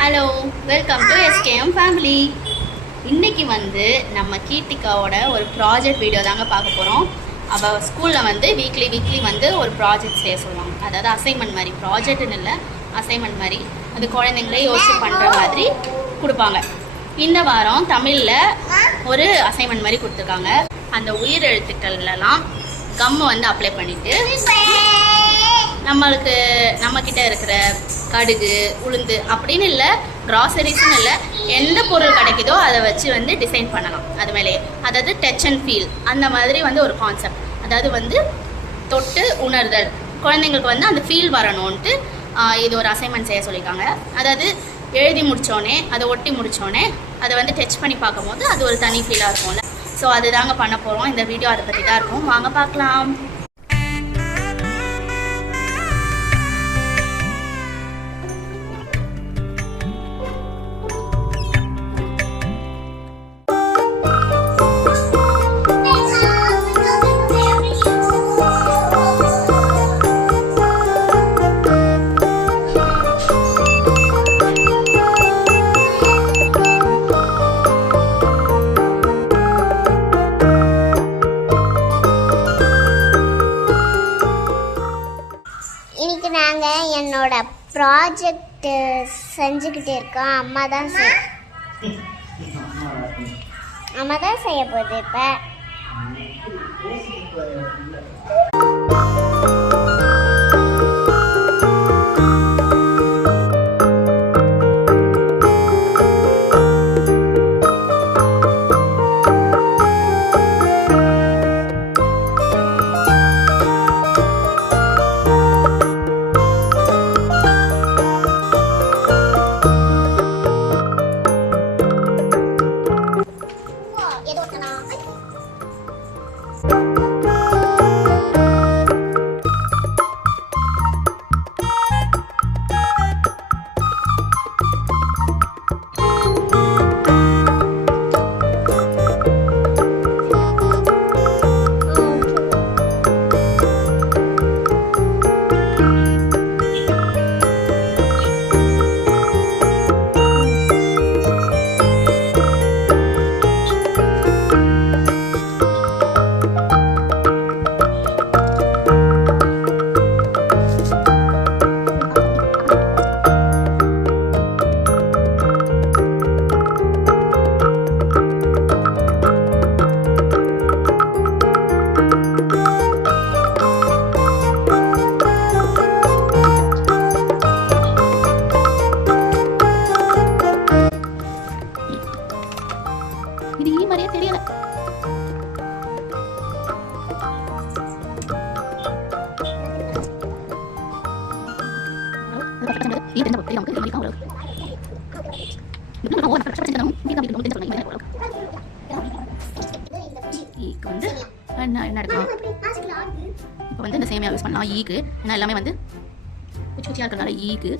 Hello, welcome to SKM family. இன்றைக்கி நம்ம கீர்த்திகாவோட ஒரு ப்ராஜெக்ட் வீடியோ தாங்க பார்க்க போகிறோம். அவள் ஸ்கூலில் வீக்லி ஒரு ப்ராஜெக்ட் செய்ய சொல்லுவாங்க. அதாவது அசைன்மெண்ட் மாதிரி, ப்ராஜெக்ட்னு இல்லை, அசைன்மெண்ட் மாதிரி. அது குழந்தைங்களே யோசிச்சு பண்ணுற மாதிரி கொடுப்பாங்க. இந்த வாரம் தமிழில் ஒரு அசைன்மெண்ட் மாதிரி கொடுத்துருக்காங்க. அந்த உயிர் எழுத்துக்கள்லாம் கம்மு அப்ளை பண்ணிவிட்டு நம்மக்கிட்ட இருக்கிற கடுகு, உளுந்து அப்படின்னு இல்லை, க்ராசரிஸ்ன்னு இல்லை, எந்த பொருள் கிடைக்குதோ அதை வச்சு டிசைன் பண்ணலாம். அது மேலேயே அதாவது டச் அண்ட் ஃபீல் அந்த மாதிரி ஒரு கான்செப்ட். அதாவது தொட்டு உணர்தல், குழந்தைங்களுக்கு அந்த ஃபீல் வரணும்ன்ட்டு இது ஒரு அசைன்மெண்ட் செய்ய சொல்லியிருக்காங்க. அதாவது எழுதி முடித்தோடனே, அதை ஒட்டி முடித்தோடனே அதை டச் பண்ணி பார்க்கும்போது அது ஒரு தனி ஃபீலாக இருக்கும்ல. ஸோ அதுதாங்க பண்ண போகிறோம். இந்த வீடியோ அதை பற்றி தான் இருக்கும். வாங்க பார்க்கலாம். இன்னைக்கு நாங்கள் என்னோட ப்ராஜெக்ட் செஞ்சுக்கிட்டே இருக்கோம். அம்மா தான் செய்ய போகுது இப்போ. இது ஈ மாதிரியே தெரியல. என்ன எடுக்கலாம்? இப்போ இந்த சேமியா யூஸ் பண்ணலாம் ஈக்கு. ஏன்னா எல்லாமே குச்சி குச்சியாக இருக்கிறதுனால ஈக்கு.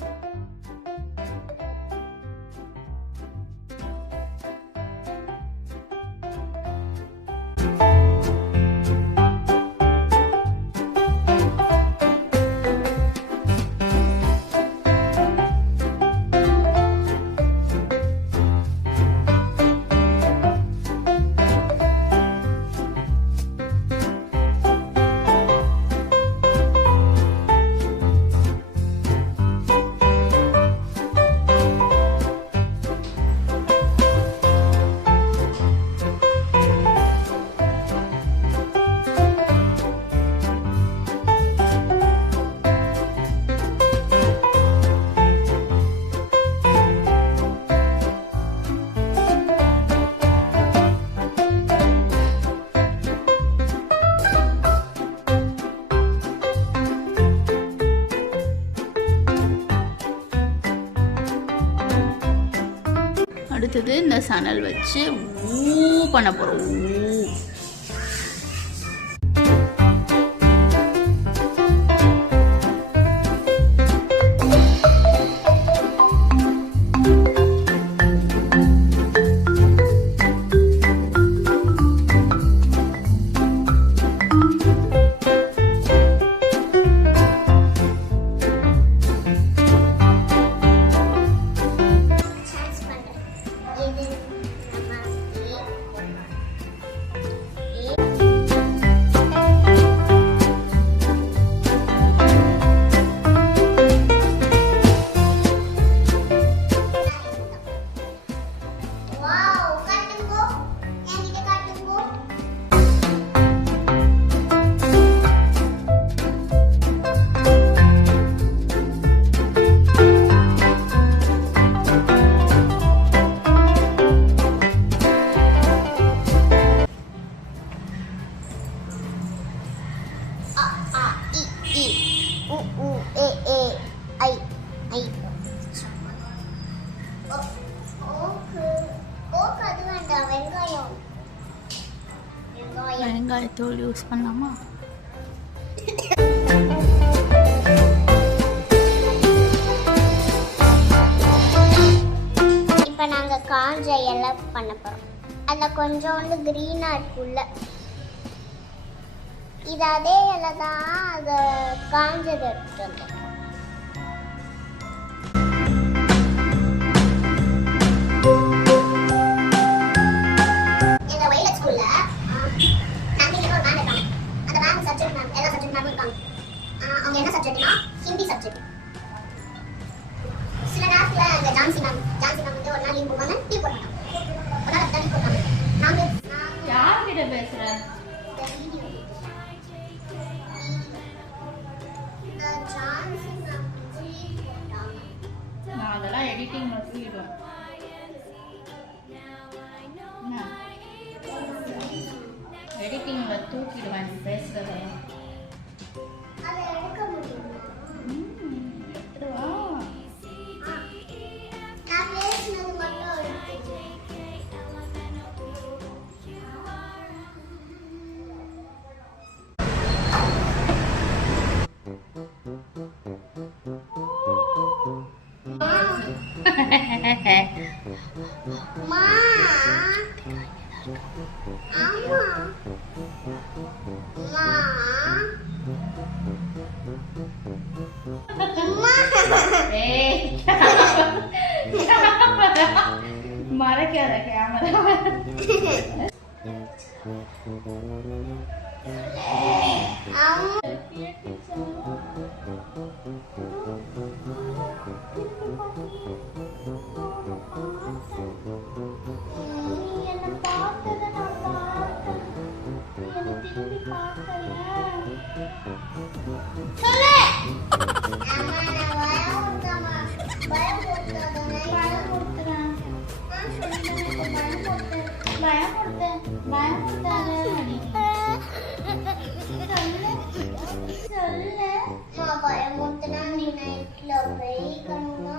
அடுத்தது இந்த சணல் வச்சு ஊ பண்ண போகிறோம். தேங்காய் தோல் யூஸ் பண்ணலாமா? இப்போ நாங்கள் காஞ்ச இலை பண்ண போகிறோம். அதில் கொஞ்சோண்டு க்ரீனாக இருக்குல்ல, இது அதே இலை தான், அதை காஞ்சதை எடுத்துட்டு வந்தோம். எங்கள் வயலட் ஸ்கூலில் நாங்கள் ஒரு மேம் இருக்காங்க. அந்த மேம் சப்ஜெக்ட் மேம், எல்லா சப்ஜெக்ட் மேமும் இருக்காங்க. அவங்க என்ன சப்ஜெக்ட்னா ஹிந்தி சப்ஜெக்ட். சில நேரத்தில் இந்த ஜான்சி மேம் வந்து ஒரு நாள் லீவ் போடுவாங்க, லீவ் போட மாட்டாங்க. ஒரு நாள் தள்ளி போட்டாங்க. நாங்கள் யார்கிட்ட பேசுகிறேன்? நான் அதெல்லாம் எடிட்டிங் தூக்கிடுவேன். எடிட்டிங்கில் தூக்கிடுவேன் பேசுகிறதெல்லாம். அதை எடுக்க முடியுமா? எடுத்துருவா. நான் பேசினது மட்டும் எடுத்து. மா ஆமா மறைக்காத கேமரா. பயமுறுத்தினா நீ நைட்ல போய்க்கணும்னா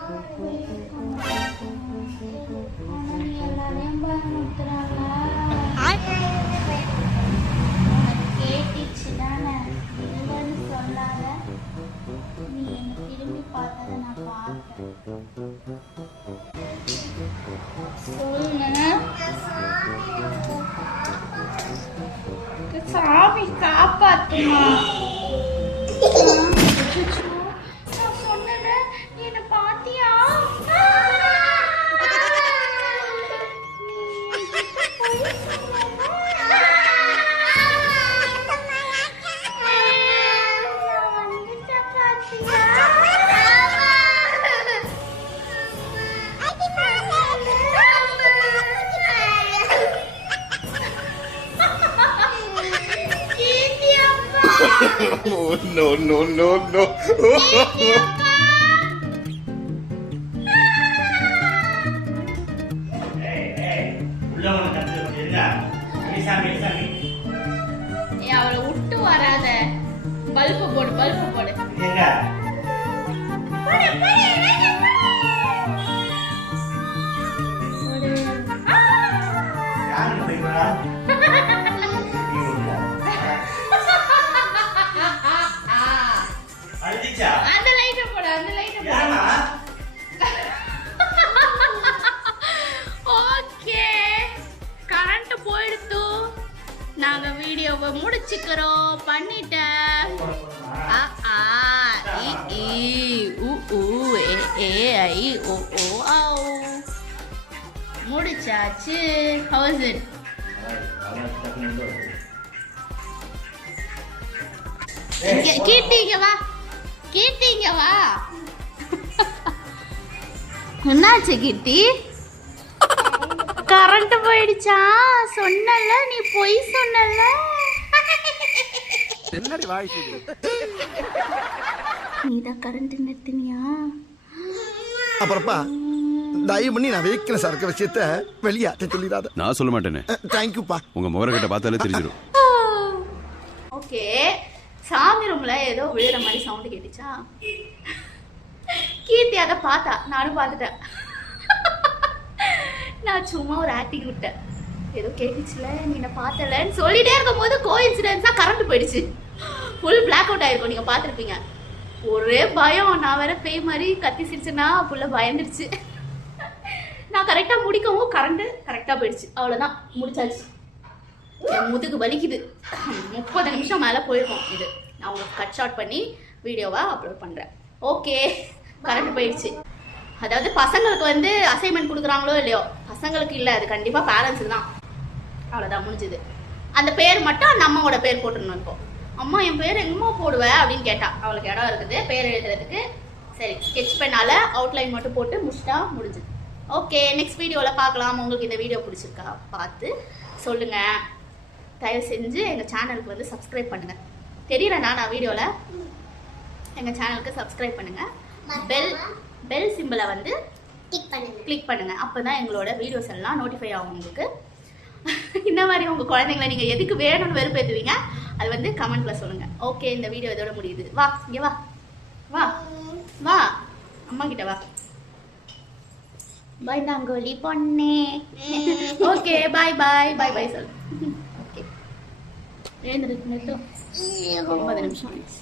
கேட்டுச்சுதானே இல்லைன்னு சொல்லாத. நீ என்னை திரும்பி பார்த்ததை நான் பார்த்தேன். சாமி காப்பாத்துமா. நான் சொன்னத நீ என்ன பாத்தியா? Oh, no, no, no, no. அவளை விட்டு வராத. பல்பு போடு, பல்பு போடு. அந்த லைட்ட போடு, அந்த லைட்ட போடு. ஓகே, கரண்ட் போயிடுத்து. நாங்க வீடியோவை முடிச்சுக்கிறோம். பண்ணிட்டேன். முடிச்சாச்சு. How's it? கீர்த்திங்க வா, கீர்த்திங்க வா. என்னாச்சு கீர்த்தி? கரண்ட் போயிடுச்சா? சொன்னல, நீ பொய் சொன்னல. நீதான் கரண்ட் நிறுத்தினியா? அப்புறப்பா தயவு பண்ணி நான் வைக்கிற சரக்கு விஷயத்த வெளியாட்ட சொல்லிடாத. நான் சொல்ல மாட்டேனே. தேங்க்யூப்பா. உங்க முகரக்கிட்ட பார்த்தாலே தெரிஞ்சிடும். ஓகே, சாமி ரூம்ல ஏதோ விழுற மாதிரி சவுண்ட் கேட்டுச்சா? கீர்த்தி அதை பார்த்தா, நானும் பார்த்துட்டேன். நான் சும்மா ஒரு ஆக்டிங் விட்டேன். ஏதோ கேட்டுச்சுல நீ என்ன பார்த்தலன்னு சொல்லிட்டே இருக்கும் போது கோஇன்சிடென்ஸா கரண்ட் போயிடுச்சு. ஃபுல் பிளாக் அவுட் ஆயிருக்கும், நீங்க பார்த்துருப்பீங்க. ஒரே பயம், நான் வேற பேய் மாதிரி கத்தி சிரிச்சுன்னா புள்ள பயந்துருச்சு. நான் கரெக்டா முடிக்கவும் கரண்ட் கரெக்டா போயிடுச்சு. அவ்வளவுதான், முடிச்சாச்சு. என் முதுகு வலிக்குது. 30 நிமிஷம் மேல போயிருக்கோம். இது நான் உங்களுக்கு கட் ஷார்ட் பண்ணி வீடியோவா அப்லோட் பண்றேன். ஓகே, கரண்ட் போயிடுச்சு. அதாவது பசங்களுக்கு வந்து அசைன்மெண்ட் கொடுக்குறாங்களோ இல்லையோ, பசங்களுக்கு இல்லை, அது கண்டிப்பா பேரண்ட்ஸுக்கு தான். அவ்வளோதான், முடிஞ்சுது. அந்த பேர் மட்டும் அந்த அம்மாவோட பேர் போட்டுருணும். இப்போ அம்மா என் பேர் எங்கம்மா போடுவேன் அப்படின்னு கேட்டா, அவளுக்கு இடம் இருக்குது பேர் எழுதுறதுக்கு. சரி, ஸ்கெட்ச் பெண்ணால அவுட்லைன் மட்டும் போட்டு முடிச்சிட்டா, முடிஞ்சுது. ஓகே, நெக்ஸ்ட் வீடியோவில் பார்க்கலாம். உங்களுக்கு இந்த வீடியோ பிடிச்சிருக்கா பார்த்து சொல்லுங்க. தயவு செஞ்சு எங்கள் சேனலுக்கு வந்து சப்ஸ்கிரைப் பண்ணுங்க. தெரியலண்ணா நான் வீடியோவில் எங்கள் சேனலுக்கு சப்ஸ்கிரைப் பண்ணுங்க. பெல் சிம்பிளை வந்து கிளிக் பண்ணுங்க. அப்பதான் எங்களோட வீடியோஸ் எல்லாம் நோட்டிஃபை ஆகும் உங்களுக்கு. இந்த மாதிரி உங்க குழந்தைங்களை நீங்க எதுக்கு வேணும்னு வெறுப்பேத்துவீங்க, அது வந்து கமெண்ட்ல சொல்லுங்க. ஓகே, இந்த வீடியோ இதோட முடியுது. வா இங்க வா வா வா, அம்மா கிட்ட வா. பாய் தாங்கோலி பொண்ணே. ஓகே, பாய் பாய் பாய் பாய் சொல்லு. ஓகே, எழுந்திருக்கு. 9 நிமிஷம் ஆயிடுச்சு.